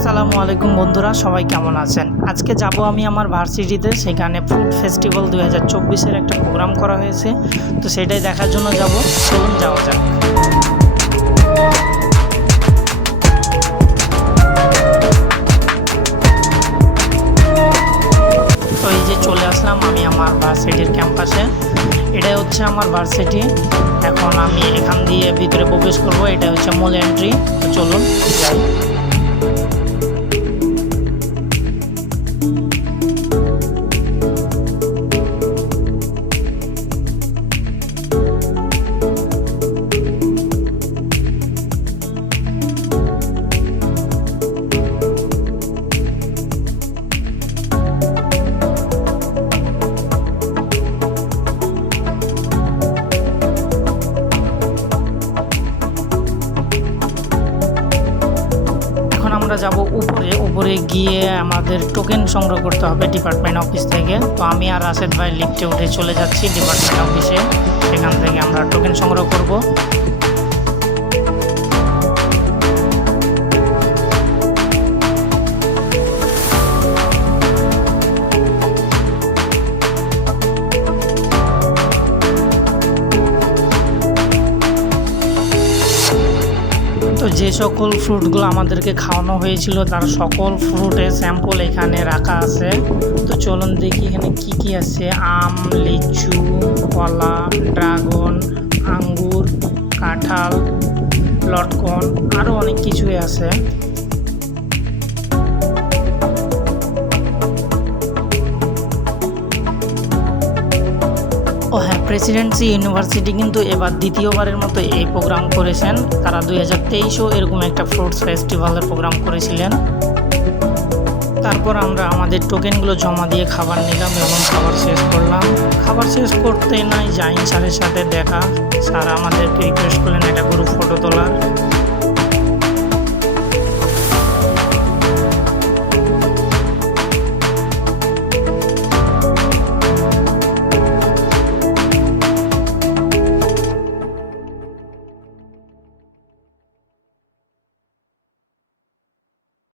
আসসালামু আলাইকুম বন্ধুরা, সবাই কেমন আছেন? আজকে যাব আমি আমার ভার্সিটিতে। সেখানে ফ্রুট ফেস্টিভ্যাল 2024-এর একটা প্রোগ্রাম করা হয়েছে, তো সেটাই দেখার জন্য যাব। চলুন যাওয়া যাক। তো এই যে চলে আসলাম আমি আমার ভার্সিটির ক্যাম্পাসে। এটাই হচ্ছে আমার ভার্সিটি। এখন আমি এখান দিয়ে ভিতরে প্রবেশ করব। এটা হচ্ছে মূল এন্ট্রি। তো চলুন যাই। আমরা যাব উপরে গিয়ে আমাদের টোকেন সংগ্রহ করতে হবে ডিপার্টমেন্ট অফিস থেকে। তো আমি আর রাশেদ ভাই লিফটে উঠে চলে যাচ্ছি ডিপার্টমেন্ট অফিসে। সেখান থেকে আমরা টোকেন সংগ্রহ করব। তো যে সকল ফ্রুটগুলো আমাদেরকে খাওয়ানো হয়েছিল তার সকল ফ্রুটের স্যাম্পল এখানে রাখা আছে। তো চলুন দেখি এখানে কি কি আছে। আম, লিচু, কলা, ড্রাগন, আঙ্গুর, কাঁঠাল, লটকন, আরও অনেক কিছুই আছে। ও হ্যাঁ, প্রেসিডেন্সি ইউনিভার্সিটি কিন্তু এবার দ্বিতীয়বারের মতো এই প্রোগ্রাম করেছেন। তারা 2023-ও এরকম একটা ফ্রুটস ফেস্টিভ্যালের প্রোগ্রাম করেছিলেন। তারপর আমরা আমাদের টোকেনগুলো জমা দিয়ে খাবার নিলাম এবং খাবার শেষ করলাম। খাবার শেষ করতে নাই জাহিন স্যারের সাথে দেখা। স্যার আমাদেরকে রিকোয়েস্ট করলেন একটা গ্রুপ ফটো তোলার।